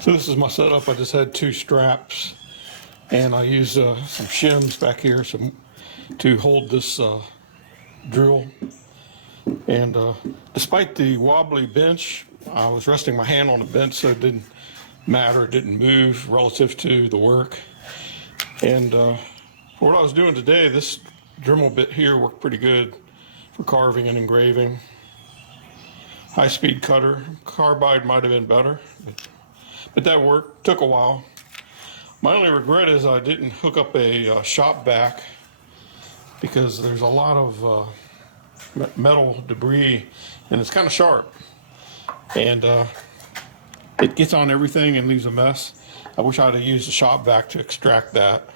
So this is my setup. I just had two straps, and I used some shims back here to hold this drill. And despite the wobbly bench, I was resting my hand on the bench, so it didn't matter. It didn't move relative to the work. And for what I was doing today, this Dremel bit here worked pretty good for carving and engraving. High-speed cutter, carbide might have been better, but that worked. Took a while. My only regret is I didn't hook up a shop vac, because there's a lot of metal debris and it's kind of sharp, and it gets on everything and leaves a mess. I wish I'd have used a shop vac to extract that.